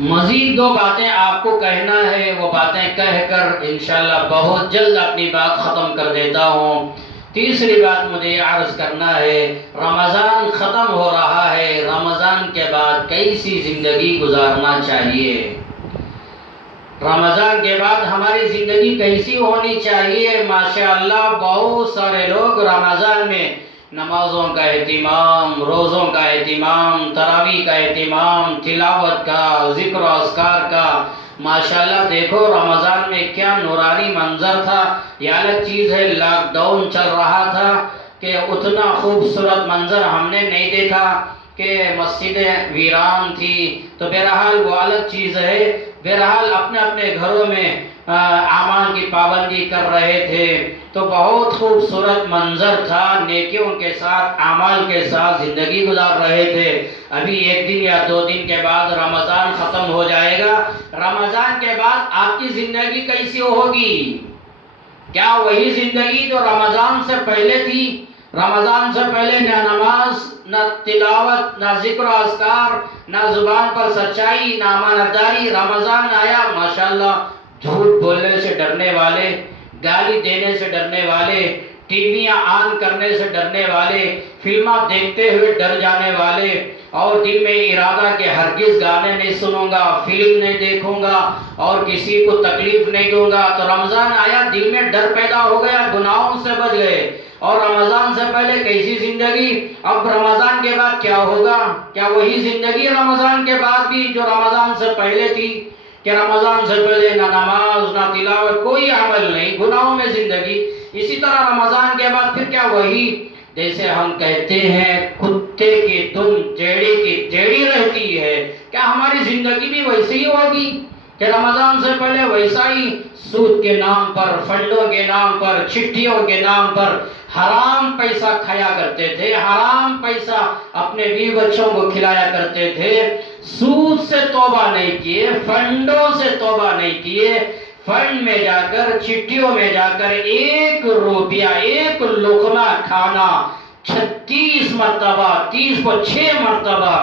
مزید دو باتیں آپ کو کہنا ہے، وہ باتیں کہہ کر انشاءاللہ بہت جلد اپنی بات ختم کر دیتا ہوں۔ تیسری بات مجھے عرض کرنا ہے، رمضان ختم ہو رہا ہے، رمضان کے بعد کیسی زندگی گزارنا چاہیے؟ رمضان کے بعد ہماری زندگی کیسی ہونی چاہیے؟ ماشاءاللہ بہت سارے لوگ رمضان میں نمازوں کا اہتمام، روزوں کا اہتمام، تراویح کا اہتمام، تلاوت کا، ذکر و اذکار کا، ماشاءاللہ دیکھو رمضان میں کیا نورانی منظر تھا۔ یہ الگ چیز ہے لاک ڈاؤن چل رہا تھا کہ اتنا خوبصورت منظر ہم نے نہیں دیکھا کہ مسجدیں ویران تھی، تو بہرحال وہ الگ چیز ہے۔ بہرحال اپنے اپنے گھروں میں اعمال کی پابندی کر رہے تھے، تو بہت خوبصورت منظر تھا، نیکیوں کے ساتھ اعمال کے ساتھ زندگی گزار رہے تھے۔ ابھی ایک دن یا دو دن کے بعد رمضان ختم ہو جائے گا، رمضان کے بعد آپ کی زندگی کیسی ہوگی؟ کیا وہی زندگی جو رمضان سے پہلے تھی؟ رمضان سے پہلے نہ نماز، نہ تلاوت، نہ ذکر و اذکار، نہ زبان پر سچائی، نہ امانت داری۔ رمضان آیا ماشاءاللہ جھوٹ بولنے سے ڈرنے والے، گالی دینے سے ڈرنے والے، ٹی ویاں آن کرنے سے ڈرنے والے، فلمیں دیکھتے ہوئے ڈر جانے والے، اور دل میں ارادہ کہ ہرگز گانے نہیں سنوں گا، فلم نہیں دیکھوں گا اور کسی کو تکلیف نہیں دوں گا۔ تو رمضان آیا، دل میں ڈر پیدا ہو گیا، گناہوں سے بچ گئے۔ اور رمضان سے پہلے کیسی زندگی، اب رمضان کے بعد کیا ہوگا؟ کیا وہی زندگی رمضان کے بعد بھی جو رمضان سے پہلے تھی؟ کہ رمضان سے پہلے نہ نماز نہ تلاوت، کوئی عمل نہیں، گناہوں میں زندگی۔ اسی طرح رمضان کے بعد پھر کیا وہی، جیسے ہم کہتے ہیں کتے کی دم جیڑی کی جیڑی رہتی ہے، کیا ہماری زندگی بھی ویسی ہی ہوگی کہ رمضان سے پہلے ویسا ہی سود کے نام پر، فنڈوں کے نام پر، چٹھیوں کے نام پر حرام پیسہ کھایا کرتے تھے، حرام پیسہ اپنے بیوی بچوں کو کھلایا کرتے تھے، سود سے توبہ نہیں کیے، فنڈوں سے توبہ نہیں کیے، فنڈ میں جا کر، چٹھیوں میں جا کر 1 روپیہ 1 لقمہ کھانا 36 مرتبہ، 30 کو 6 مرتبہ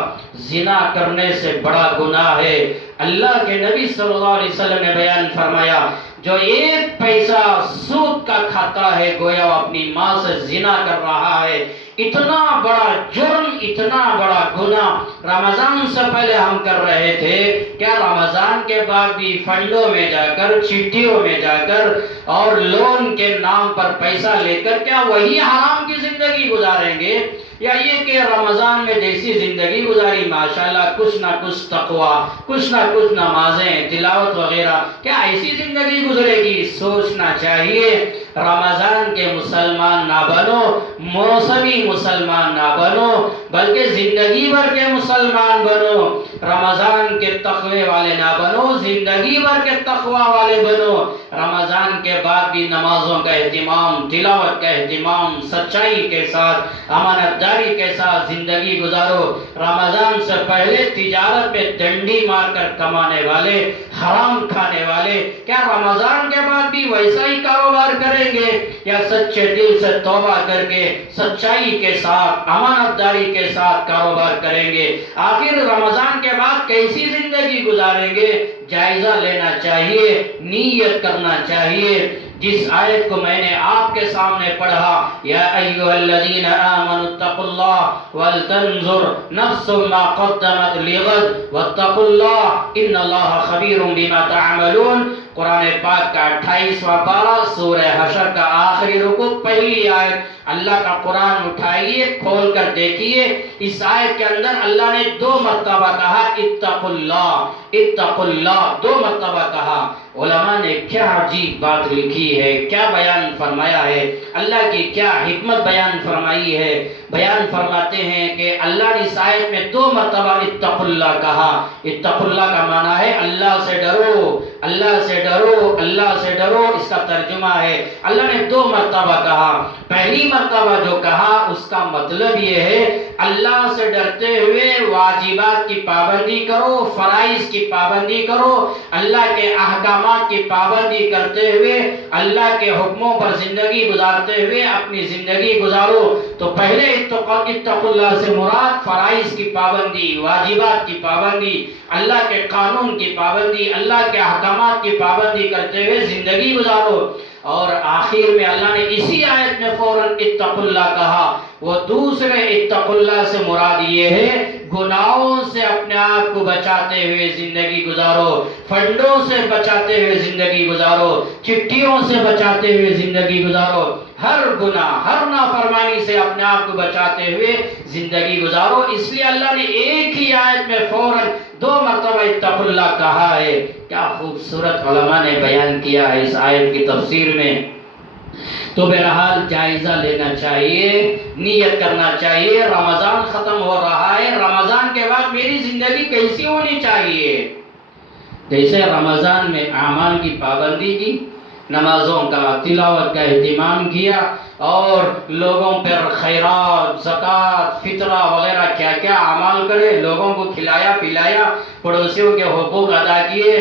زنا کرنے سے بڑا گناہ ہے۔ اللہ کے نبی صلی اللہ علیہ وسلم نے بیان فرمایا، جو 1 پیسہ سود کا کھاتا ہے گویا وہ اپنی ماں سے زنا کر رہا ہے۔ اتنا بڑا جرم، اتنا بڑا گناہ رمضان سے پہلے ہم کر رہے تھے، کیا رمضان کے بعد بھی فنڈوں میں جا کر، چٹھیوں میں جا کر اور لون کے نام پر پیسہ لے کر کیا وہی حرام کی زندگی گزاریں گے؟ یا یہ کہ رمضان میں جیسی زندگی گزاری ماشاءاللہ کچھ نہ کچھ تقوی، کچھ نہ کچھ نمازیں، تلاوت وغیرہ، کیا ایسی زندگی گزرے گی؟ سوچنا چاہیے۔ رمضان کے مسلمان نہ بنو، موسمی مسلمان نہ بنو، بلکہ زندگی بھر کے مسلمان بنو۔ رمضان کے تقوی والے نہ بنو، زندگی بھر کے تقوی والے بنو۔ رمضان کے بعد بھی نمازوں کا اہتمام، تلاوت کا اہتمام، سچائی کے ساتھ، امانت داری کے ساتھ زندگی گزارو۔ رمضان سے پہلے تجارت میں ڈنڈی مار کر کمانے والے، حرام کھانے والے، کیا رمضان کے بعد بھی ویسا ہی کاروبار کریں گے؟ یا سچے دل سے توبہ کر کے، سچائی کے ساتھ، امانت داری کے ساتھ کاروبار کریں گے؟ آخر رمضان کے بعد کیسی زندگی گزاریں گے؟ جائزہ لینا چاہیے، نیت کرنا چاہیے۔ جس آیت کو میں نے آپ کے سامنے پڑھا، یا ایھا الذین آمنوا اتقوا اللہ ولتنظر نفس ما قدمت لغد واتقوا اللہ ان اللہ خبیر بما تعملون، قرآن پاک کا 28واں پارہ، سورہ حشر کا آخری رکوع، پہلی آیت۔ اللہ کا قرآن اٹھائیے، کھول کر دیکھیے، اس آیت کے اندر اللہ نے 2 مرتبہ کہا اتقوا اللہ، اتقوا اللہ، 2 مرتبہ کہا۔ علماء نے کیا عجیب بات لکھی ہے، کیا بیان فرمایا ہے، اللہ کی کیا حکمت بیان فرمائی ہے۔ بیان فرماتے ہیں کہ اللہ نے اس آیت میں 2 مرتبہ اتقوا اللہ کہا۔ اتقوا اللہ کا معنی ہے اللہ سے ڈرو، اللہ سے ڈرو، اللہ سے ڈرو، اس کا ترجمہ ہے اللہ نے 2 مرتبہ کہا۔ پہلی مرتبہ جو کہا اس کا مطلب یہ ہے اللہ سے ڈرتے ہوئے واجبات کی پابندی پابندی کرو، فرائض کی پابندی کرو، اللہ کے احکامات کی پابندی کرتے ہوئے، اللہ کے حکموں پر زندگی گزارتے ہوئے اپنی زندگی گزارو۔ تو پہلے اتقوا اللہ سے مراد فرائض کی پابندی، واجبات کی پابندی، اللہ کے قانون کی پابندی، اللہ کے احکامات کی پابندی کرتے ہوئے زندگی گزارو۔ اور آخر میں اللہ نے اسی آیت میں فوراً اتقوا اللہ کہا۔ وہ دوسرے اتقوا اللہ سے مراد یہ ہے گناہوں سے اپنے آپ کو بچاتے ہوئے زندگی گزارو، فنڈوں سے بچاتے ہوئے زندگی گزارو، چٹھیوں سے بچاتے ہوئے زندگی گزارو، ہر گناہ ہر نافرمانی سے اپنے آپ کو بچاتے ہوئے زندگی گزارو۔ اس لیے اللہ نے ایک ہی آیت میں فوراً 2 مرتبہ اتقوا اللہ کہا ہے۔ کیا خوبصورت علماء نے بیان کیا ہے اس آیت کی تفسیر میں۔ تو بہرحال جائزہ لینا چاہیے، نیت کرنا چاہیے، رمضان ختم ہو رہا ہے، رمضان کے بعد میری زندگی کیسی ہونی چاہیے۔ جیسے رمضان میں اعمال کی پابندی کی، نمازوں کا تلاوت کا اہتمام کیا، اور لوگوں پر خیرات، زکوٰۃ، فطرہ وغیرہ کیا کیا اعمال کرے، لوگوں کو کھلایا پلایا، پڑوسیوں کے حقوق ادا کیے،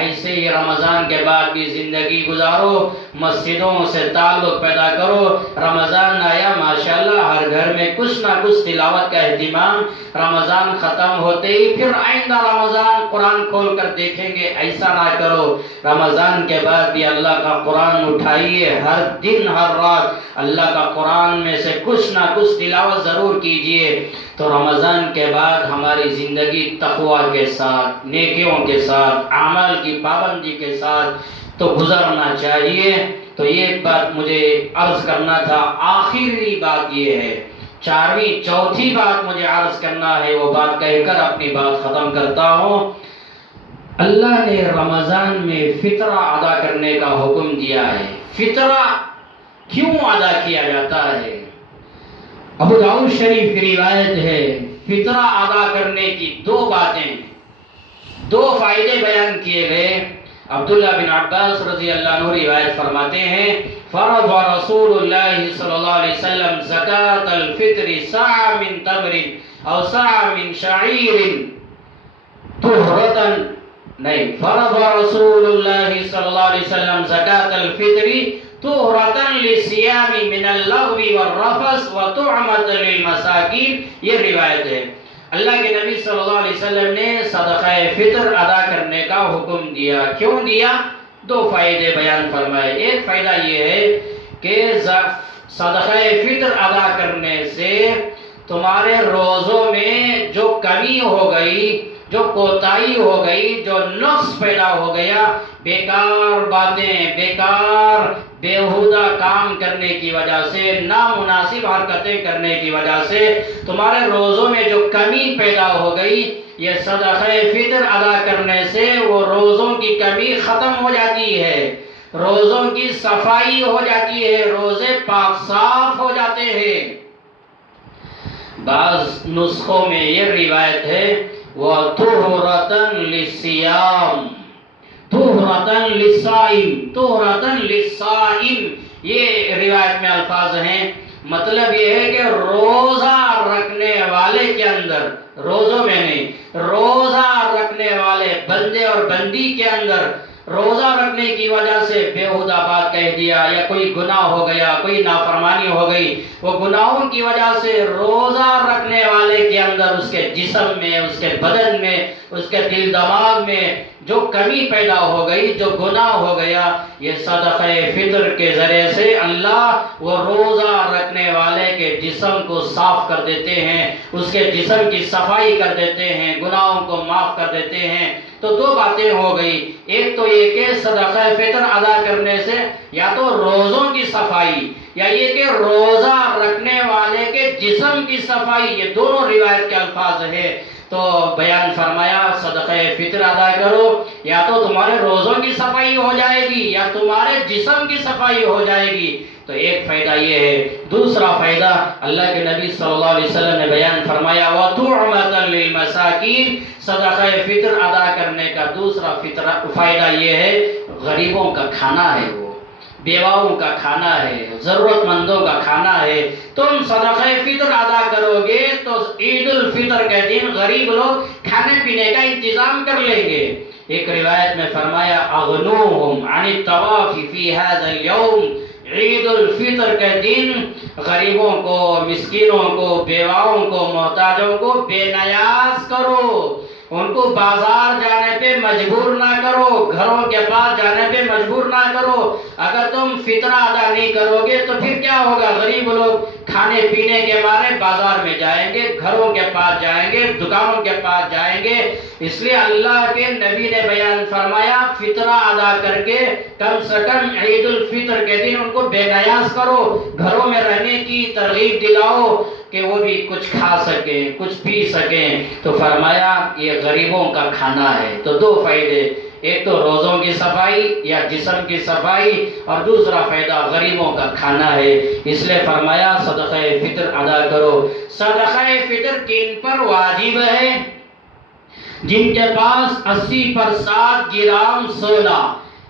ایسے ہی رمضان کے بعد بھی زندگی گزارو، مسجدوں سے تعلق پیدا کرو۔ رمضان آیا ماشاءاللہ ہر گھر میں کچھ نہ کچھ تلاوت کا اہتمام، رمضان ختم ہوتے ہی پھر آئندہ رمضان قرآن کھول کر دیکھیں گے، ایسا نہ کرو۔ رمضان کے بعد بھی اللہ کا قرآن اٹھائیے، ہر دن ہر رات اللہ کا قرآن میں سے کچھ نہ کچھ تلاوت ضرور کیجئے۔ تو رمضان کے بعد ہماری زندگی تقوی کے ساتھ، نیکیوں کے ساتھ، اعمال کی پابندی کے ساتھ تو گزرنا چاہیے۔ تو یہ بات مجھے عرض کرنا تھا۔ آخری بات یہ ہے، چوتھی بات مجھے عرض کرنا ہے، وہ بات کہہ کر اپنی بات ختم کرتا ہوں۔ اللہ نے رمضان میں فطرہ ادا کرنے کا حکم دیا ہے۔ فطرہ کیوں ادا کیا جاتا ہے؟ ابو داؤد شریف کی روایت ہے، فطرہ ادا کرنے کی 2 باتیں، 2 فائدے بیان کیے گئے۔ عبداللہ بن عباس رضی اللہ عنہ روایت فرماتے ہیں، فرض رسول اللہ صلی اللہ علیہ وسلم زکاة الفطر صاع من تمر او صاع من شعیر طہرۃ، نہیں، فرض رسول اللہ صلی اللہ علیہ وسلم زکاة الفطر طہرۃ للصیام من اللغو والرفث وطعمۃ للمساکین۔ یہ روایت ہے۔ اللہ کے نبی صلی اللہ علیہ وسلم نے صدقہ فطر ادا کرنے کا حکم دیا۔ کیوں دیا؟ 2 فائدے بیان فرمائے۔ ایک فائدہ یہ ہے کہ صدقہ فطر ادا کرنے سے تمہارے روزوں میں جو کمی ہو گئی، جو کوتاہی ہو گئی، جو نقص پیدا ہو گیا، بیکار باتیں، بیکار بیہودہ کام کرنے کی وجہ سے، نامناسب حرکتیں کرنے کی وجہ سے تمہارے روزوں میں جو کمی پیدا ہو گئی، یہ صدقہ فطر ادا کرنے سے وہ روزوں کی کمی ختم ہو جاتی ہے، روزوں کی صفائی ہو جاتی ہے، روزے پاک صاف ہو جاتے ہیں۔ بعض نسخوں میں یہ روایت ہے وَطُہْرَةً لِلصِّيَامِ طہرۃ للصائم، طہرۃ للصائم، یہ روایت میں الفاظ ہیں۔ مطلب یہ ہے کہ روزہ رکھنے والے کے اندر، روزوں میں نہیں، روزہ رکھنے والے بندے اور بندی کے اندر روزہ رکھنے کی وجہ سے بیہودہ بات کہہ دیا، یا کوئی گناہ ہو گیا، کوئی نافرمانی ہو گئی، وہ گناہوں کی وجہ سے روزہ رکھنے والے کے اندر، اس کے جسم میں، اس کے بدن میں، اس کے دل دماغ میں جو کمی پیدا ہو گئی، جو گناہ ہو گیا، یہ صدقہ فطر کے ذریعے سے اللہ وہ روزہ رکھنے والے کے جسم کو صاف کر دیتے ہیں، اس کے جسم کی صفائی کر دیتے ہیں، گناہوں کو معاف کر دیتے ہیں۔ تو 2 باتیں ہو گئی، ایک تو یہ کہ صدقہ فطر ادا کرنے سے یا تو روزوں کی صفائی، یا یہ کہ روزہ رکھنے والے کے جسم کی صفائی، یہ دونوں روایت کے الفاظ ہیں۔ تو بیان فرمایا صدقہ فطر ادا کرو، یا تو تمہارے روزوں کی صفائی ہو جائے گی یا تمہارے جسم کی صفائی ہو جائے گی۔ تو ایک فائدہ یہ ہے۔ دوسرا فائدہ اللہ کے نبی صلی اللہ علیہ وسلم نے بیان فرمایا وَطُعْمَةً لِلْمَسَاکِینِ، صدقہ فطر ادا کرنے کا دوسرا فائدہ یہ ہے، غریبوں کا کھانا ہے، وہ بیواؤں کا کھانا ہے، ضرورت مندوں کا کھانا ہے. تم صدقہ فطر ادا کرو گے تو عید الفطر کے دن غریب لوگ کھانے پینے کا انتظام کر لیں گے. ایک روایت میں فرمایا اغنوہم عن الطواف فی ھذا اليوم، عید الفطر کے دن غریبوں کو، مسکینوں کو، بیواؤں کو، محتاجوں کو بے نیاز کرو، ان کو بازار جانے پہ مجبور نہ کرو، گھروں کے پاس جانے پہ مجبور نہ کرو. اگر تم فطرہ ادا نہیں کرو گے تو پھر کیا ہوگا؟ غریب لوگ کھانے پینے کے مارے بازار میں جائیں گے، گھروں کے پاس جائیں گے، دکانوں کے پاس جائیں گے. اس لیے اللہ کے نبی نے بیان فرمایا فطرہ ادا کر کے کم سے کم عید الفطر کے دن ان کو بے نیاز کرو، گھروں میں رہنے کی ترغیب دلاؤ کہ وہ بھی کچھ کھا سکیں، کچھ پی سکیں. تو فرمایا یہ غریبوں کا کھانا ہے. تو دو فائدے، ایک تو روزوں کی صفائی یا جسم کی صفائی، اور دوسرا فائدہ غریبوں کا کھانا ہے. اس لیے فرمایا صدقہ فطر ادا کرو. صدقہ فطر کن پر واجب ہے؟ جن کے پاس 80 پر 7 گرام سونا،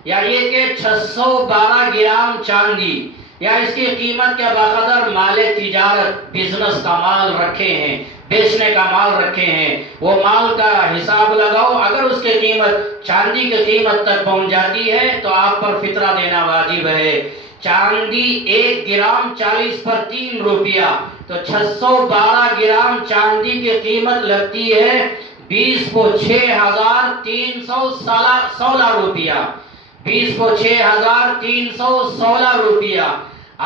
یا یہ کہ 612 گرام چاندی، یا اس کی قیمت کے بقدر مال تجارت، بزنس کا مال رکھے ہیں، بیچنے کا مال رکھے ہیں، وہ مال کا حساب لگاؤ. اگر اس کی قیمت چاندی کی قیمت تک پہنچ جاتی ہے تو آپ پر فطرہ دینا واجب ہے. چاندی 1 گرام 40 پر 3 روپیہ، تو 612 گرام چاندی کی قیمت لگتی ہے 20 کو 6316 روپیہ، 20 کو 6316 روپیہ.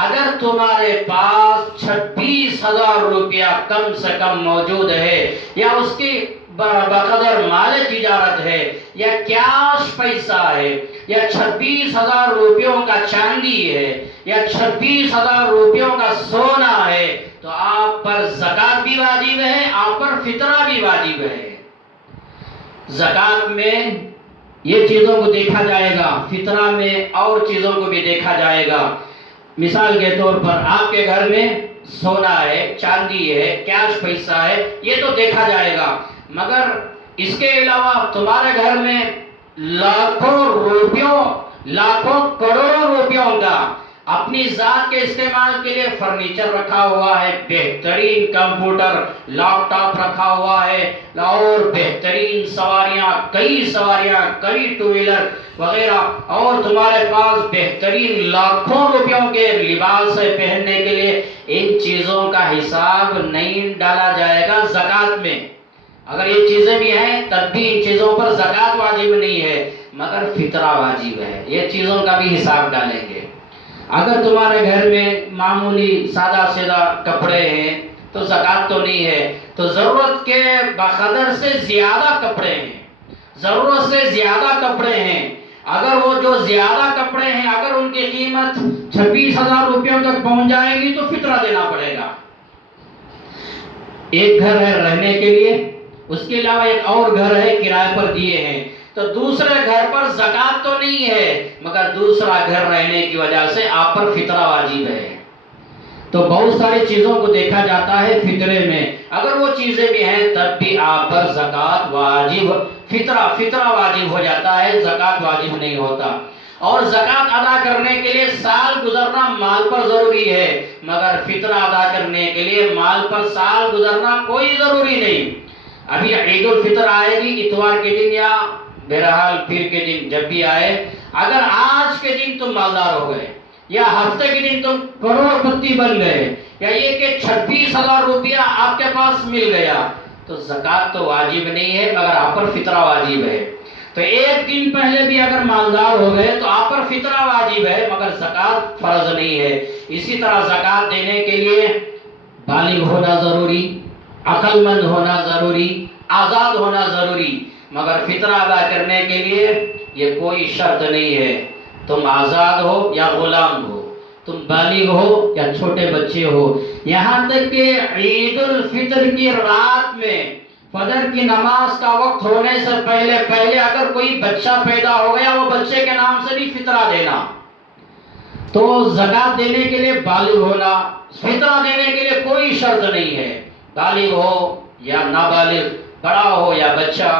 اگر تمہارے پاس 26,000 روپیہ کم سے کم موجود ہے، یا اس کی بقدر مال تجارت ہے، یا کیش پیسہ ہے، یا 26,000 روپیوں کا چاندی ہے، یا 26,000 روپیوں کا سونا ہے، تو آپ پر زکوٰۃ بھی واجب ہے، آپ پر فطرہ بھی واجب ہے. زکوٰۃ میں یہ چیزوں کو دیکھا جائے گا، فطرہ میں اور چیزوں کو بھی دیکھا جائے گا. مثال کے طور پر آپ کے گھر میں سونا ہے، چاندی ہے، کیش پیسہ ہے، یہ تو دیکھا جائے گا. مگر اس کے علاوہ تمہارے گھر میں لاکھوں روپیوں، لاکھوں کروڑوں روپیوں کا اپنی ذات کے استعمال کے لیے فرنیچر رکھا ہوا ہے، بہترین کمپیوٹر، لیپ ٹاپ رکھا ہوا ہے، اور بہترین سواریاں، کئی ٹو ویلر وغیرہ، اور تمہارے پاس بہترین لاکھوں روپیوں کے لباس ہے پہننے کے لیے. ان چیزوں کا حساب نہیں ڈالا جائے گا زکوٰۃ میں. اگر یہ چیزیں بھی ہیں تب بھی ان چیزوں پر زکوٰۃ واجب نہیں ہے، مگر فطرہ واجب ہے. یہ چیزوں کا بھی حساب ڈالیں گے. اگر تمہارے گھر میں معمولی سادہ سادہ کپڑے ہیں تو زکوٰۃ تو نہیں ہے. تو ضرورت کے بقدر سے زیادہ کپڑے ہیں، ضرورت سے زیادہ کپڑے ہیں، اگر وہ جو زیادہ کپڑے ہیں اگر ان کی قیمت 26,000 روپیوں تک پہنچ جائے گی تو فطرہ دینا پڑے گا. ایک گھر ہے رہنے کے لیے، اس کے علاوہ ایک اور گھر ہے کرائے پر دیے ہیں، تو دوسرے گھر پر زکوٰۃ تو نہیں ہے، مگر دوسرا گھر رہنے کی وجہ سے آپ پر فطرہ واجب ہے. تو بہت ساری چیزوں کو دیکھا جاتا ہے فطرے میں. اگر وہ چیزیں بھی ہیں تب بھی آپ پر زکوٰۃ واجب، فطرہ واجب ہو جاتا ہے، زکوٰۃ واجب نہیں ہوتا. اور زکوٰۃ ادا کرنے کے لیے سال گزرنا مال پر ضروری ہے، مگر فطرہ ادا کرنے کے لیے مال پر سال گزرنا کوئی ضروری نہیں. ابھی عید الفطر آئے گی اتوار کے دن یا بہرحال پیر کے دن، جب بھی آئے، اگر آج کے دن تم مالدار ہو گئے، یا ہفتے کے دن تم کروڑ پتی بن گئے، یا یہ کہ 26,000 روپیہ آپ کے پاس مل گیا، تو زکوٰۃ تو واجب نہیں ہے، مگر آپ پر فطرہ واجب ہے. تو ایک دن پہلے بھی اگر مالدار ہو گئے تو آپ پر فطرہ واجب ہے، مگر زکوٰۃ فرض نہیں ہے. اسی طرح زکوٰۃ دینے کے لیے بالغ ہونا ضروری، عقل مند ہونا ضروری، آزاد ہونا ضروری. مگر فطرہ ادا کرنے کے لیے یہ کوئی شرط نہیں ہے. تم آزاد ہو یا غلام ہو، تم بالغ ہو یا چھوٹے بچے ہو. یہاں تک کہ عید الفطر کی رات میں فجر کی نماز کا وقت ہونے سے پہلے اگر کوئی بچہ پیدا ہو گیا، وہ بچے کے نام سے بھی فطرہ دینا. تو زکوٰۃ دینے کے لیے بالغ ہونا، فطرہ دینے کے لیے کوئی شرط نہیں ہے. بالغ ہو یا نابالغ، بڑا ہو یا بچہ،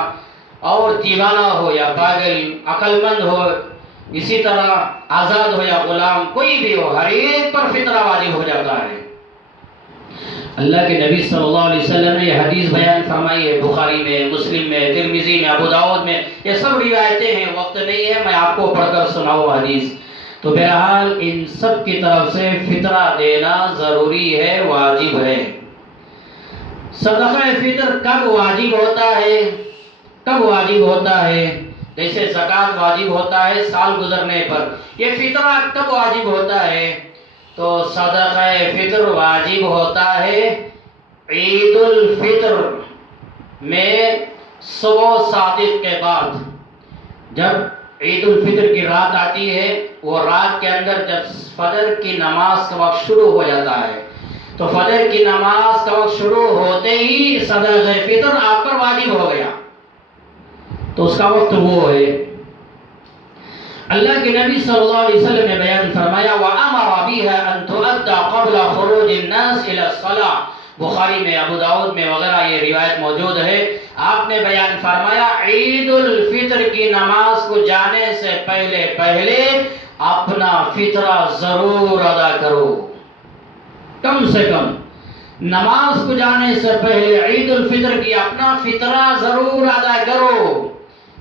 اور دیوانہ ہو یا پاگل، عقل مند ہو اسی طرح آزاد ہو یا غلام، کوئی بھی ہو، ہر ایک پر فطرہ واجب ہو جاتا ہے۔ اللہ کے نبی صلی اللہ علیہ وسلم نے یہ حدیث بیان فرمائی ہے، بخاری میں، مسلم میں، ترمذی میں، ابو داؤد میں، یہ سب روایتیں ہیں، وقت نہیں ہے میں آپ کو پڑھ کر سناؤں حدیث۔ تو بہرحال ان سب کی طرف سے فطرہ دینا ضروری ہے، واجب ہے۔ صدقہ فطر کب واجب ہوتا ہے؟ کب واجب ہوتا ہے؟ جیسے زکوٰۃ واجب ہوتا ہے سال گزرنے پر، یہ فطرہ کب واجب ہوتا ہے؟ تو صدقہ فطر واجب ہوتا ہے عید الفطر میں صبح صادق کے بعد۔ جب عید الفطر کی رات آتی ہے، وہ رات کے اندر جب فجر کی نماز کا وقت شروع ہو جاتا ہے، تو فجر کی نماز کا وقت شروع ہوتے ہی صدقہ فطر آپ پر واجب ہو گیا، تو اس کا وقت وہ ہے۔ اللہ کے نبی صلی اللہ علیہ وسلم نے بیان فرمایا وَأَمَرَ بِهَا أَن تُؤَدَّى قَبْلَ خُرُوجِ النَّاسِ إِلَى الصَّلَاةِ، بخاری میں، ابو داؤد میں وغیرہ یہ روایت موجود ہے۔ آپ نے بیان فرمایا عید الفطر کی نماز کو جانے سے پہلے اپنا فطرہ ضرور ادا کرو، کم سے کم نماز کو جانے سے پہلے عید الفطر کی اپنا فطرہ ضرور ادا کرو۔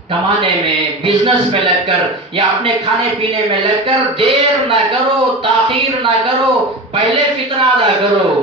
کمانے میں، بزنس میں لگ کر یا اپنے کھانے پینے میں لگ کر دیر نہ کرو، تاخیر نہ کرو، پہلے فطرہ ادا کرو۔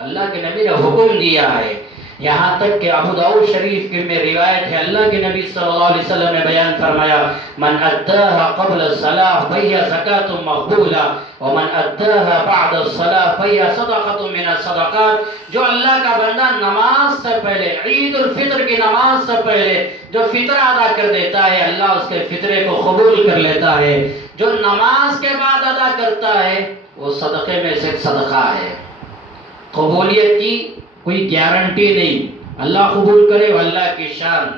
اللہ کے نبی نے حکم دیا ہے، یہاں تک کہ ابو داؤد شریف میں روایت ہے، اللہ کے نبی صلی اللہ علیہ وسلم نے بیان فرمایا من اداها قبل الصلاة فهي زکاة مقبولہ ومن اداها بعد الصلاة فهي صدقة من الصدقات، جو اللہ کا بندہ نماز سے پہلے، عید الفطر کی نماز سے پہلے جو فطرہ ادا کر دیتا ہے، اللہ اس کے فطرے کو قبول کر لیتا ہے۔ جو نماز کے بعد ادا کرتا ہے وہ صدقے میں سے صدقہ ہے۔ قبولیت کی کوئی گارنٹی نہیں، اللہ قبول کرے وہ اللہ کی شان،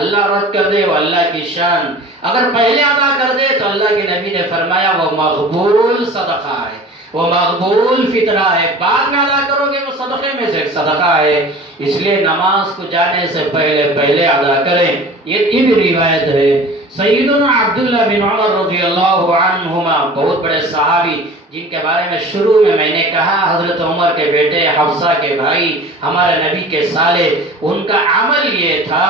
اللہ رد کر دے وہ اللہ کی شان۔ اگر پہلے ادا کر دے تو اللہ کے نبی نے فرمایا وہ مقبول صدقہ ہے، وہ مقبول فطرہ ہے، بعد میں ادا کرو گے وہ صدقے میں سے صدقہ ہے۔ اس لیے نماز کو جانے سے پہلے ادا کریں، یہ بھی روایت ہے۔ سیدنا عبداللہ بن عمر رضی اللہ عنہما، بہت بڑے صحابی جن کے بارے میں شروع میں نے کہا، حضرت عمر کے بیٹے، حفصہ کے بھائی، ہمارے نبی کے سالے، ان کا عمل یہ تھا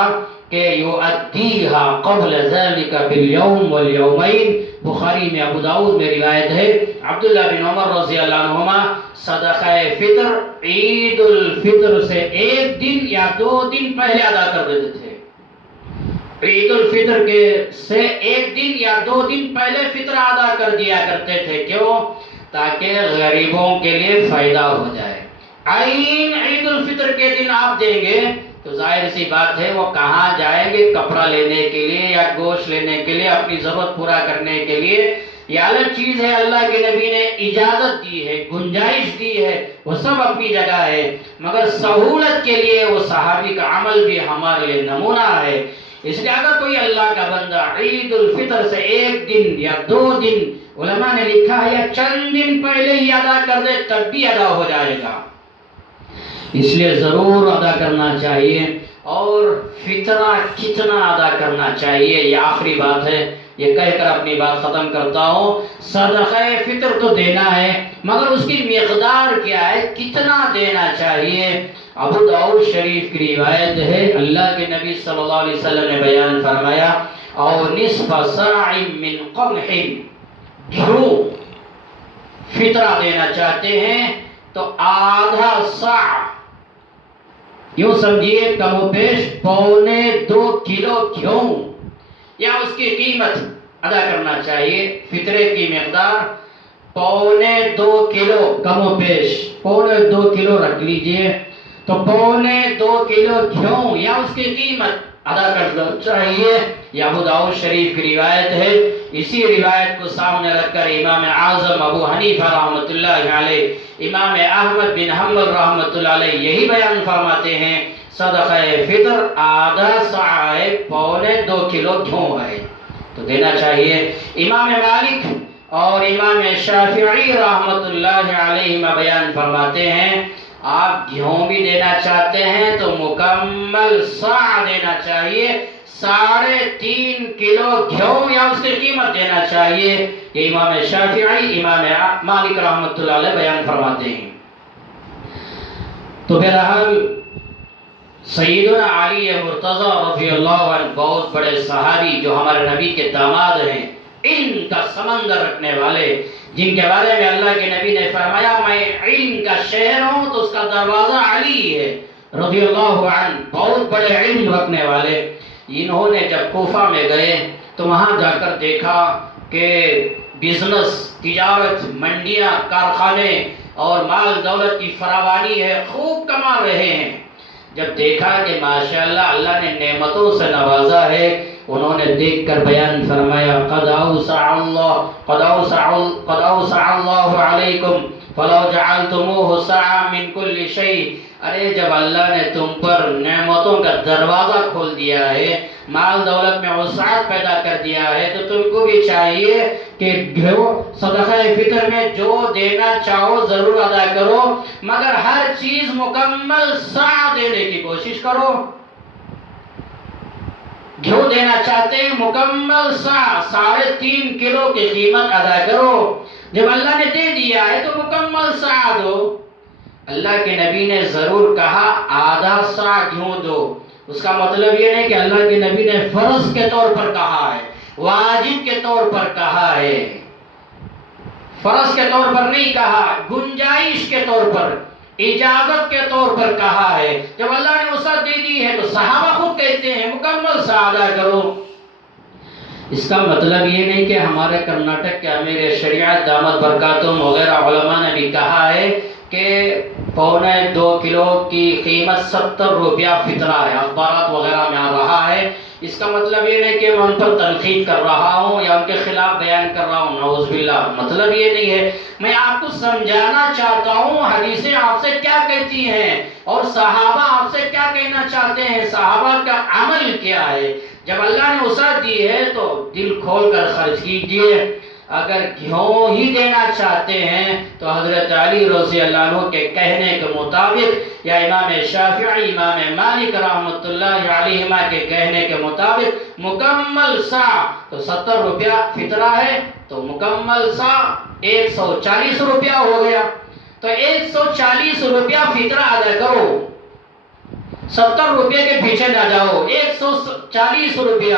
کہ یؤدیہا قبل ذلک بالیوم والیومین، بخاری میں، ابو داؤد میں روایت ہے، عبداللہ بن عمر رضی اللہ عنہما صدقہ فطر عید الفطر سے ایک دن یا 2 دن پہلے ادا کر دیتے تھے۔ عید الفطر کے سے ایک دن یا 2 دن پہلے فطرہ ادا کر دیا کرتے تھے، کیوں؟ تاکہ غریبوں کے لیے فائدہ ہو جائے۔ عین عید الفطر کے دن آپ دیں گے تو ظاہر سی بات ہے وہ کہاں جائیں گے؟ کپڑا لینے کے لیے یا گوشت لینے کے لیے، اپنی ضرورت پورا کرنے کے لیے، یہ الگ چیز ہے۔ اللہ کے نبی نے اجازت دی ہے، گنجائش دی ہے، وہ سب اپنی جگہ ہے، مگر سہولت کے لیے وہ صحابی کا عمل بھی ہمارے لیے نمونہ ہے۔ اس لیے اگر کوئی اللہ کا بندہ عید الفطر سے 1 دن یا 2 دن، علماء نے لکھا ہے یا چند دن پہلے ہی ادا کر دے تب بھی ادا ہو جائے گا، اس لیے ضرور ادا کرنا چاہیے۔ اور فطرہ کتنا ادا کرنا چاہیے، یہ آخری بات ہے، یہ کہہ کر اپنی بات ختم کرتا ہوں۔ صدقہ فطر تو دینا ہے، مگر اس کی مقدار کیا ہے، کتنا دینا چاہیے؟ ابو داؤد شریف کی روایت ہے، اللہ کے نبی صلی اللہ علیہ وسلم نے بیان فرمایا او نصف صاع من قمح، گھیو فطرہ دینا چاہتے ہیں تو آدھا صاع، یوں سمجھیے کم و بیش 2.25 کلو گھیو، یا اس کی قیمت ادا کرنا چاہیے۔ فطرے کی مقدار 2.25 کلو، کم و بیش 2.25 کلو رکھ لیجئے، تو 2.25 کلو گھیو یا اس کی قیمت ادا کرنا چاہیے۔ یہ ابو داؤد شریف کی روایت ہے۔ اسی روایت کو سامنے رکھ کر امام اعظم ابو حنیفہ رحمۃ اللہ علیہ، امام احمد بن حنبل رحمۃ اللہ علیہ یہی بیان فرماتے ہیں صدقہ فطر آدھا صاع ہے، 2.25 کلو گھیو ہے، تو دینا چاہیے۔ امام مالک اور امام شافعی رحمۃ اللہ علیہ بیان فرماتے ہیں آپ گھیو بھی دینا چاہتے ہیں تو مکمل صاع دینا چاہیے، 3.5 کلو گھیو یا اس کی قیمت دینا چاہیے. یہ امام شافعی امام مالک رحمۃ اللہ علیہ بیان فرماتے ہیں. تو بہرحال سیدنا علی مرتضی رضی اللہ عنہ بہت بڑے صحابی جو ہمارے نبی کے داماد ہیں، علم کا سمندر رکھنے والے، جن کے بارے میں اللہ کے نبی نے فرمایا میں علم کا شہر ہوں تو اس کا دروازہ علی ہے رضی اللہ عنہ. بہت بڑے علم رکھنے والے. انہوں نے جب کوفہ میں گئے تو وہاں جا کر دیکھا کہ بزنس، تجارت، منڈیاں، کارخانے اور مال دولت کی فراوانی ہے، خوب کما رہے ہیں. جب دیکھا کہ ماشاءاللہ اللہ نے نعمتوں سے نوازا ہے، انہوں نے دیکھ کر بیان فرمایا قد اوسع اللہ علیکم فلو جعلتموہ سعا من کل شیء. ارے جب اللہ نے تم پر نعمتوں کا دروازہ کھول دیا ہے، مال دولت میں وسعت پیدا کر دیا ہے، تو تم کو بھی چاہیے کہ صدقہ فطر میں جو دینا چاہو ضرور ادا کرو، مگر ہر چیز مکمل سع دینے کی کوشش کرو. گھیو دینا چاہتے ہیں مکمل سع 3.5 کلو کی قیمت ادا کرو. جب اللہ نے دے دیا ہے تو مکمل سع دو. اللہ کے نبی نے ضرور کہا آدھا سع گھیو دو. اس کا مطلب یہ نہیں کہ اللہ کے نبی نے فرض کے طور پر کہا ہے، واجب کے طور پر کہا ہے، فرض کے طور پر نہیں کہا، گنجائش کے طور پر، اجازت کے طور پر کہا ہے. جب اللہ نے وسعت دے دی ہے تو صحابہ خود کہتے ہیں مکمل سع ادا کرو. اس کا مطلب یہ نہیں کہ ہمارے کرناٹک کے امیر شریعت دامت برکاتہم وغیرہ علماء نے بھی کہا ہے کہ 1.25 کلو کی قیمت 70 روپیہ فطرہ ہے، اخبارات وغیرہ میں آ رہا ہے. اس کا مطلب یہ نہیں کہ میں ان پر تنقید کر رہا ہوں یا ان کے خلاف بیان کر رہا ہوں، نعوذ باللہ، مطلب یہ نہیں ہے. میں آپ کو سمجھانا چاہتا ہوں حدیثیں آپ سے کیا کہتی ہیں اور صحابہ آپ سے کیا کہنا چاہتے ہیں، صحابہ کا عمل کیا ہے. جب اللہ نے وسعت دی ہے تو دل کھول کر خرچ کیجیے. اگر گھیو ہی دینا چاہتے ہیں تو حضرت علی رضی اللہ عنہ کے کہنے کے مطابق یا امام شافعی امام مالک رحمۃ اللہ علیہما کے کہنے کے مطابق مکمل سع تو 70 روپیہ فطرہ ہے، تو مکمل سع 140 روپیہ ہو گیا. تو 140 روپیہ فطرہ ادا کرو، 70 روپیہ کے پیچھے نہ جاؤ. 140 روپیہ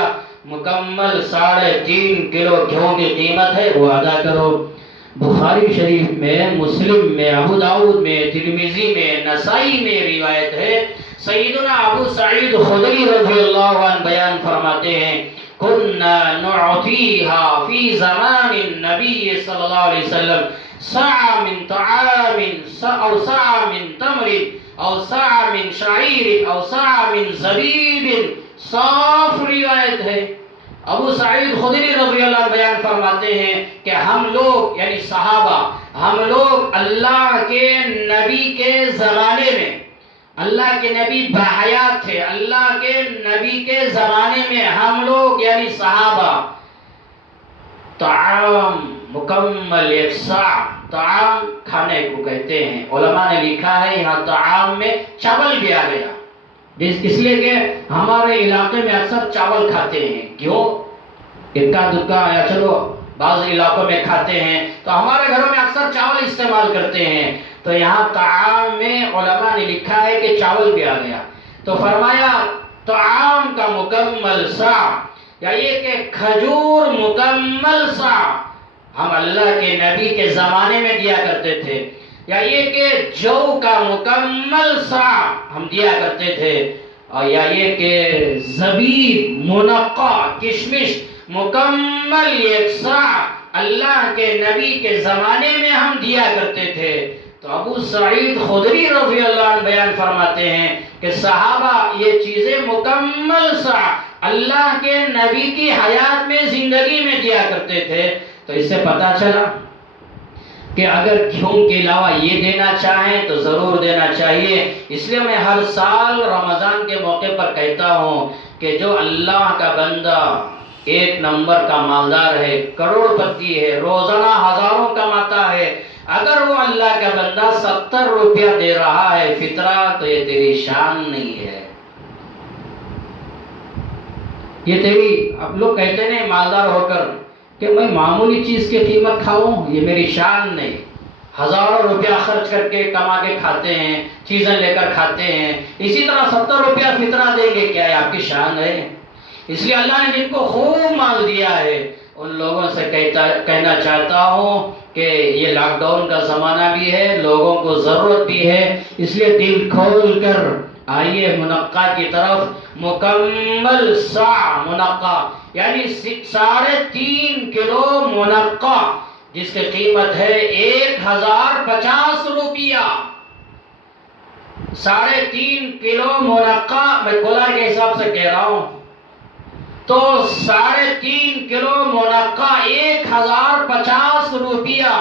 مکمل 3.5 کلو گھیو کی قیمت ہے، وہ ادا کرو. بخاری شریف میں، مسلم میں، ابو داؤد میں، ترمذی میں، نسائی میں روایت ہے. سیدنا ابو سعید خدری رضی اللہ عنہ بیان فرماتے ہیں كنا نعطيها في زمان النبي صلی اللہ علیہ وسلم ساع من طعام او ساع من تمر او ساع من شعیر او ساع من زبیب. صاف روایت ہے. ابو سعید خدری رضی اللہ عنہ بیان فرماتے ہیں کہ ہم لوگ یعنی صحابہ، ہم لوگ اللہ کے نبی کے زمانے میں، اللہ کے نبی بحیات تھے، اللہ کے نبی کے زمانے میں ہم لوگ یعنی صحابہ طعام مکمل 1 ساع، طعام کھانے کو کہتے ہیں. علماء نے لکھا ہے یہاں طعام میں چاول بھی آ گیا، اس لیے کہ ہمارے علاقے میں اکثر چاول کھاتے ہیں. کیوں؟ اکا دکا یا چلو بعض علاقوں میں کھاتے ہیں، تو ہمارے گھروں میں اکثر چاول استعمال کرتے ہیں. تو یہاں طعام میں علماء نے لکھا ہے کہ چاول بھی آ گیا. تو فرمایا طعام کا مکمل ساع، یا یہ کہ کھجور مکمل ساع ہم اللہ کے نبی کے زمانے میں دیا کرتے تھے، یا یہ کہ جو کا مکمل ساع ہم دیا کرتے تھے، اور یا یہ کہ زبیب منقع کشمش مکمل 1 ساع اللہ کے نبی کے زمانے میں ہم دیا کرتے تھے. تو ابو سعید خدری رضی اللہ عنہ بیان فرماتے ہیں کہ صحابہ یہ چیزیں مکمل ساع اللہ کے نبی کی حیات میں، زندگی میں دیا کرتے تھے. تو اس سے پتہ چلا کہ اگر گھیو کے علاوہ یہ دینا چاہیں تو ضرور دینا چاہیے. اس لیے میں ہر سال رمضان کے موقع پر کہتا ہوں کہ جو اللہ کا بندہ 1 نمبر کا مالدار ہے، کروڑ پتی ہے، روزانہ ہزاروں کماتا ہے، اگر وہ اللہ کا بندہ 70 روپیہ دے رہا ہے فطرہ، تو یہ تیری شان نہیں ہے. یہ تیری، اب لوگ کہتے ہیں مالدار ہو کر کہ میں معمولی چیز کی قیمت کھاؤں، یہ میری شان نہیں، ہزاروں روپیہ خرچ کر کے کما کے کھاتے ہیں، چیزیں لے کر کھاتے ہیں، اسی طرح 70 روپیہ فطرہ دیں گے، کیا یہ آپ کی شان ہے؟ اس لیے اللہ نے جن کو خوب مال دیا ہے ان لوگوں سے کہنا چاہتا ہوں کہ یہ لاک ڈاؤن کا زمانہ بھی ہے، لوگوں کو ضرورت بھی ہے، اس لیے دل کھول کر آئیے منقع کی طرف۔ مکمل سا منقع یعنی 3.5 کلو منقع جس کی قیمت ہے 1050 روپیہ۔ 3.5 کلو منقع میں کولر کے حساب سے کہہ رہا ہوں، تو 3.5 کلو منقع 1050 روپیہ۔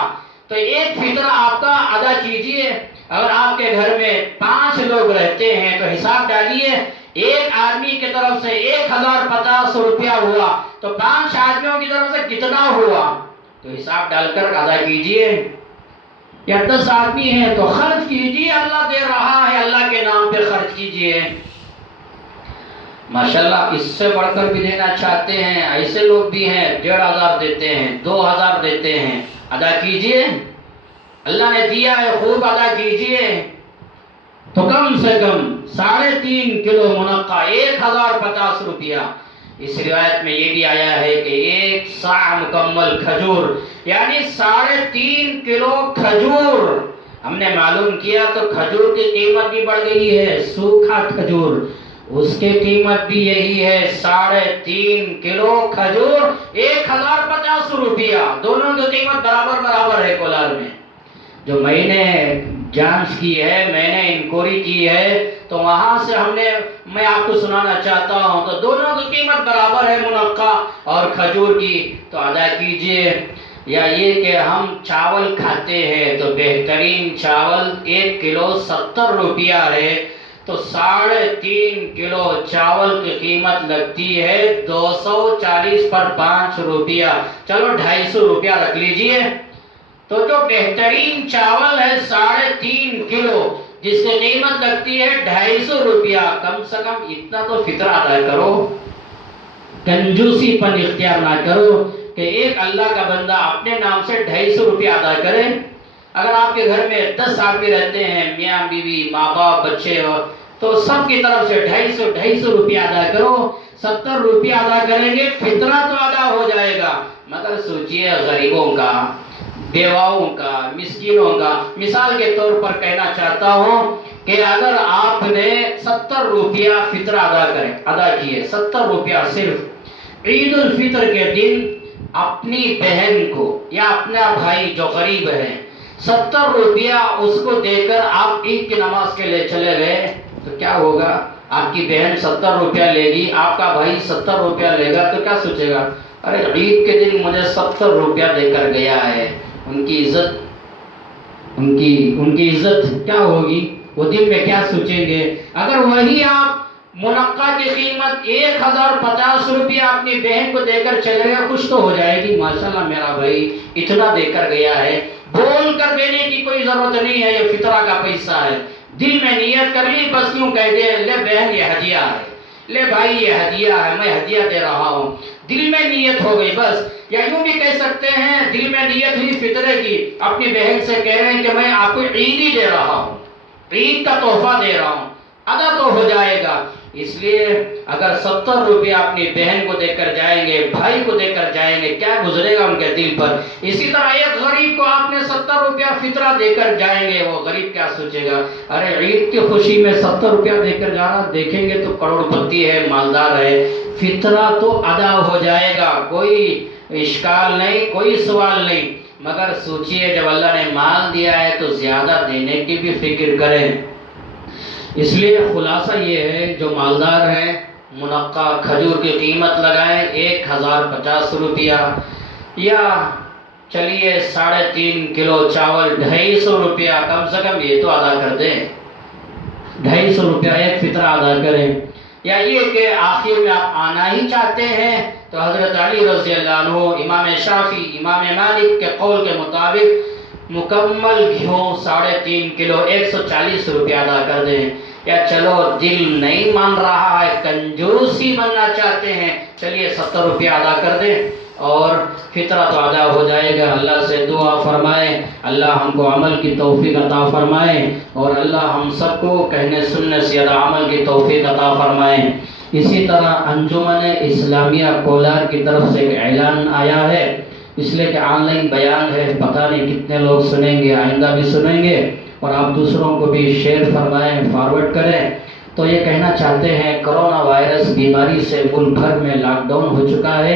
تو ایک فطرہ آپ کا ادا کیجئے۔ اگر آپ کے گھر میں 5 لوگ رہتے ہیں تو حساب ڈالیے، ایک آدمی کی طرف سے 1050 روپیہ ہوا تو 5 آدمیوں کی طرف سے کتنا ہوا، تو حساب ڈال کر ادا کیجئے۔ یا 10 آدمی ہیں تو خرچ کیجئے، اللہ دے رہا ہے، اللہ کے نام پہ خرچ کیجئے۔ ماشاءاللہ اس سے بڑھ کر بھی دینا چاہتے ہیں، ایسے لوگ بھی ہیں 1500 دیتے ہیں، 2000 دیتے ہیں، ادا کیجئے، اللہ نے دیا ہے خوب ادا کیجئے۔ تو کم سے کم 3.5 کلو منقع 1050 روپیہ۔ اس روایت میں یہ بھی آیا ہے کہ 1 صاع مکمل کھجور یعنی 3.5 کلو کھجور۔ ہم نے معلوم کیا تو کھجور کی قیمت بھی بڑھ گئی ہے، سوکھا کھجور اس کی قیمت بھی یہی ہے، 3.5 کلو کھجور 1050 روپیہ۔ دونوں کی قیمت برابر ہے کولار میں۔ جو میں نے جانچ کی ہے، میں نے انکوائری کی ہے، تو وہاں سے میں آپ کو سنانا چاہتا ہوں، تو دونوں کی قیمت برابر ہے منقع اور کھجور کی، تو ادا کیجئے۔ یا یہ کہ ہم چاول کھاتے ہیں تو بہترین چاول 1 کلو 70 روپیہ ہے، تو 3.5 کلو چاول کی قیمت لگتی ہے 240 پر 5 روپیہ، چلو 250 روپیہ رکھ لیجئے۔ تو جو بہترین چاول ہے 3.5 کلو جس کی قیمت لگتی ہے 250 روپیہ، کم سے کم اتنا تو فطرہ ادا کرو، کنجوسی پن اختیار نہ کرو کہ ایک اللہ کا بندہ اپنے نام سے 250 روپیہ ادا کرے۔ اگر آپ کے گھر میں 10 آدمی رہتے ہیں، میاں بیوی ماں باپ بچے، تو سب کی طرف سے 250 روپیہ ادا کرو۔ 70 روپیہ ادا کریں گے فطرہ تو ادا ہو جائے گا، مگر سوچئے غریبوں کا، بیواؤں کا، مسکینوں کا۔ مثال کے طور پر کہنا چاہتا ہوں کہ اگر آپ نے 70 روپیہ فطرہ ادا کیے، 70 روپیہ صرف عید الفطر کے دن اپنی بہن کو یا اپنا بھائی جو غریب ہے 70 روپیہ اس کو دے کر آپ عید کی نماز کے لیے چلے گئے، تو کیا ہوگا؟ آپ کی بہن 70 روپیہ لے گی، آپ کا بھائی 70 روپیہ لے گا، تو کیا سوچے گا؟ ارے عید کے دن مجھے 70 روپیہ دے کر گیا ہے۔ ان کی عزت کیا ہوگی؟ وہ دل میں کیا سوچیں گے؟ اگر وہی آپ منقع کی قیمت 1050 روپیہ اپنی بہن کو دے کر چلے گئے، خوش تو ہو جائے گی، ماشاءاللہ میرا بھائی اتنا دے کر گیا ہے، بول کر دینے کی کوئی ضرورت نہیں ہے، یہ فطرہ کا پیسہ ہے، دل میں نیت کر لی، بس یوں کہہ دے لے بہن یہ ہدیہ ہے، لے بھائی یہ ہدیہ ہے، میں ہدیہ دے رہا ہوں، دل میں نیت ہو گئی بس۔ یا یوں بھی کہہ سکتے ہیں دل میں نیت ہوئی فطرے کی، اپنی بہن سے کہہ رہے ہیں کہ میں آپ کو عید ہی دے رہا ہوں، عید کا تحفہ دے رہا ہوں، ادا تو ہو جائے گا۔ اس لیے اگر 70 روپیہ اپنی بہن کو دے کر جائیں گے، بھائی کو دے کر جائیں گے، کیا گزرے گا ان کے دل پر؟ اسی طرح ایک غریب کو آپ نے 70 روپیہ فطرہ دے کر جائیں گے، وہ غریب کیا سوچے گا؟ ارے عید کی خوشی میں 70 روپیہ دے کر جانا، دیکھیں گے تو کروڑ پتی ہے، مالدار ہے، فطرہ تو ادا ہو جائے گا، کوئی اشکال نہیں، کوئی سوال نہیں، مگر سوچئے جب اللہ نے مال دیا ہے تو زیادہ دینے کی بھی فکر کریں۔ اس لیے خلاصہ یہ ہے، جو مالدار ہیں منقع کھجور کی قیمت لگائیں 1050 روپیہ، یا چلیے 3.5 کلو چاول 250 روپیہ، کم سے کم یہ تو ادا کر دیں، 250 روپیہ ایک فطرہ ادا کریں۔ یا یہ کہ آخر میں آپ آنا ہی چاہتے ہیں تو حضرت علی رضی اللہ عنہ، امام شافعی، امام مالک کے قول کے مطابق مکمل گھیو 3.5 کلو 140 روپیہ ادا کر دیں۔ یا چلو دل نہیں مان رہا ہے، کنجوسی بننا چاہتے ہیں، چلیے 70 روپیہ ادا کر دیں اور فطرہ تو ادا ہو جائے گا۔ اللہ سے دعا فرمائیں، اللہ ہم کو عمل کی توفیق عطا فرمائیں، اور اللہ ہم سب کو کہنے سننے سے زیادہ عمل کی توفیق عطا فرمائیں۔ اسی طرح انجمن اسلامیہ کولار کی طرف سے ایک اعلان آیا ہے، اس لیے کہ آن لائن بیان ہے، پتہ نہیں کتنے لوگ سنیں گے، آئندہ بھی سنیں گے، اور آپ دوسروں کو بھی شیئر فرمائیں، فارورڈ کریں۔ تو یہ کہنا چاہتے ہیں کرونا وائرس بیماری سے ملک بھر میں لاک ڈاؤن ہو چکا ہے۔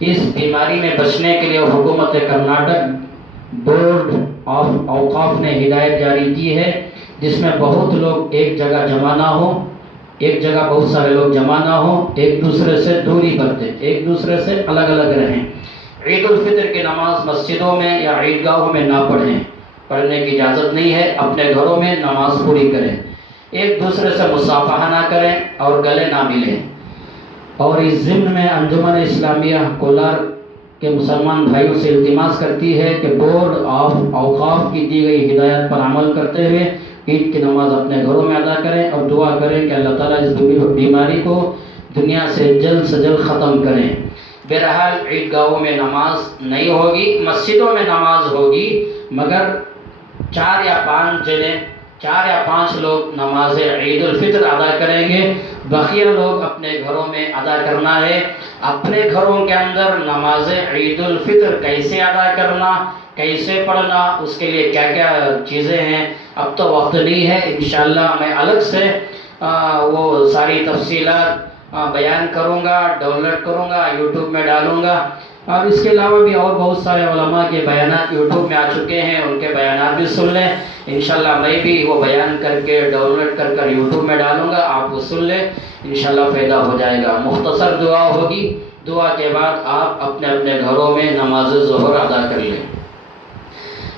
اس بیماری میں بچنے کے لیے حکومت کرناٹک بورڈ آف اوقاف نے ہدایت جاری کی ہے، جس میں بہت لوگ ایک جگہ جمع نہ ہو، ایک جگہ بہت سارے لوگ جمع نہ ہو، ایک دوسرے سے دوری برتیں، ایک دوسرے سے الگ الگ رہیں۔ عید الفطر کی نماز مسجدوں میں یا عیدگاہوں میں نہ پڑھیں، پڑھنے کی اجازت نہیں ہے، اپنے گھروں میں نماز پوری کریں، ایک دوسرے سے مصافحہ نہ کریں اور گلے نہ ملیں۔ اور اس ضمن میں انجمن اسلامیہ کولار کے مسلمان بھائیوں سے التماس کرتی ہے کہ بورڈ آف اوقاف کی دی گئی ہدایت پر عمل کرتے ہوئے عید کی نماز اپنے گھروں میں ادا کریں اور دعا کریں کہ اللہ تعالیٰ اس بیماری کو دنیا سے جلد ختم کریں۔ بہرحال عیدگاہوں میں نماز نہیں ہوگی، مسجدوں میں نماز ہوگی، مگر 4 یا 5 لوگ نماز عید الفطر ادا کریں گے، بقیہ لوگ اپنے گھروں میں ادا کرنا ہے۔ اپنے گھروں کے اندر نماز عید الفطر کیسے ادا کرنا، کیسے پڑھنا، اس کے لیے کیا کیا چیزیں ہیں، اب تو وقت نہیں ہے، انشاءاللہ میں الگ سے وہ ساری تفصیلات بیان کروں گا، ڈاؤن لوڈ کروں گا، یوٹیوب میں ڈالوں گا۔ اور اس کے علاوہ بھی اور بہت سارے علماء کے بیانات یوٹیوب میں آ چکے ہیں، ان کے بیانات بھی سن لیں، انشاءاللہ میں بھی وہ بیان کر کے ڈاؤن لوڈ کر یوٹیوب میں ڈالوں گا، آپ وہ سن لیں، انشاءاللہ فائدہ ہو جائے گا۔ مختصر دعا ہوگی، دعا کے بعد آپ اپنے اپنے گھروں میں نماز ظہر ادا کر لیں۔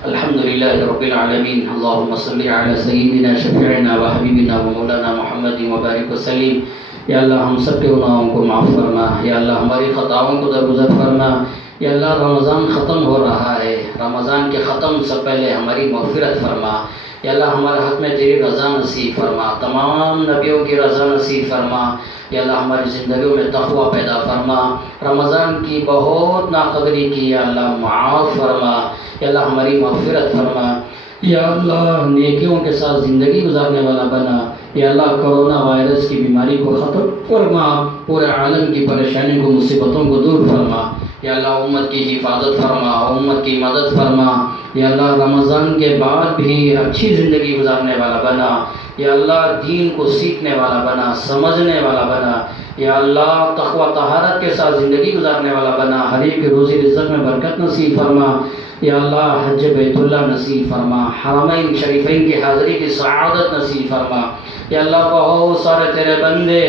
الحمدللہ رب العالمین، اللہم صلی علی سیدنا شفیعنا و حبیبنا و مولانا محمد مبارک وسلم۔ یا اللہ ہم سب کے گناہوں کو معاف فرما، یا اللہ ہماری خطاؤں کو درگزر فرما، یا اللہ رمضان ختم ہو رہا ہے، رمضان کے ختم سے پہلے ہماری مغفرت فرما، یا اللہ ہمارے حق میں تیری رضا نصیب فرما، تمام نبیوں کی رضا نصیب فرما، یا اللہ ہماری زندگیوں میں تقوی پیدا فرما، رمضان کی بہت ناقدری کی یا اللہ معاف فرما، یا اللہ ہماری مغفرت فرما، یا اللہ نیکیوں کے ساتھ زندگی گزارنے والا بنا، یا اللہ کرونا وائرس کی بیماری کو ختم فرما، پورے عالم کی پریشانی کو مصیبتوں کو دور فرما، یا اللہ امت کی حفاظت فرما، امت کی مدد فرما، یا اللہ رمضان کے بعد بھی اچھی زندگی گزارنے والا بنا، یا اللہ دین کو سیکھنے والا بنا، سمجھنے والا بنا، یا اللہ تقوی طہارت کے ساتھ زندگی گزارنے والا بنا، ہر ایک کی روزی رزق میں برکت نصیب فرما، یا اللہ حج بیت اللہ نصیب فرما، حرمین شریفین کی حاضری کی سعادت نصیب فرما، یا اللہ بہت سارے تیرے بندے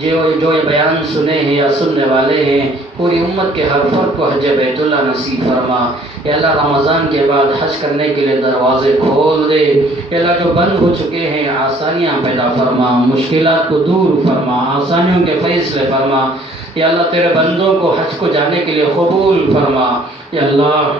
جو یہ بیان سنے ہیں یا سننے والے ہیں، پوری امت کے ہر فرد کو حج بیت اللہ نصیب فرما، یا اللہ رمضان کے بعد حج کرنے کے لیے دروازے کھول دے، یا اللہ جو بند ہو چکے ہیں آسانیاں پیدا فرما، مشکلات کو دور فرما، آسانیوں کے فیصلے فرما، یا اللہ تیرے بندوں کو حج کو جانے کے لیے قبول فرما، یا اللہ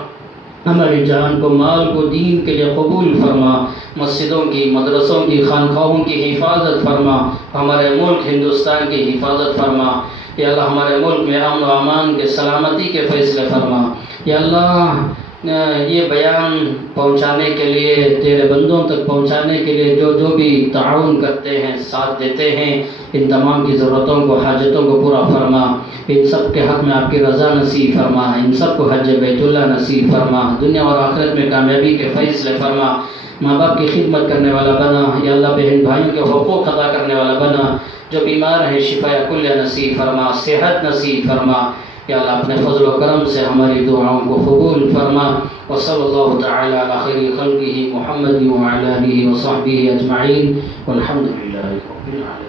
ہماری جان کو، مال کو دین کے لیے قبول فرما، مسجدوں کی، مدرسوں کی، خانقاہوں کی حفاظت فرما، ہمارے ملک ہندوستان کی حفاظت فرما، یا اللہ ہمارے ملک میں امن و امان کے، سلامتی کے فیصلے فرما، یا اللہ یہ بیان پہنچانے کے لیے، تیرے بندوں تک پہنچانے کے لیے جو بھی تعاون کرتے ہیں، ساتھ دیتے ہیں، ان تمام کی ضرورتوں کو، حاجتوں کو پورا فرما، ان سب کے حق میں آپ کی رضا نصیب فرما، ان سب کو حج بیت اللہ نصیب فرما، دنیا اور آخرت میں کامیابی کے فیصلے فرما، ماں باپ کی خدمت کرنے والا بنا، یا اللہ بہن بھائیوں کے حقوق ادا کرنے والا بنا، جو بیمار ہیں شفا کلیہ نصیب فرما، صحت نصیب فرما، یا اللہ اپنے فضل و کرم سے ہماری دعاؤں کو قبول فرما، وصلی اللہ تعالی علی خیر خلقہ محمد وعلی آلہ وصحبہ اجمعین، والحمد للہ رب العالمین۔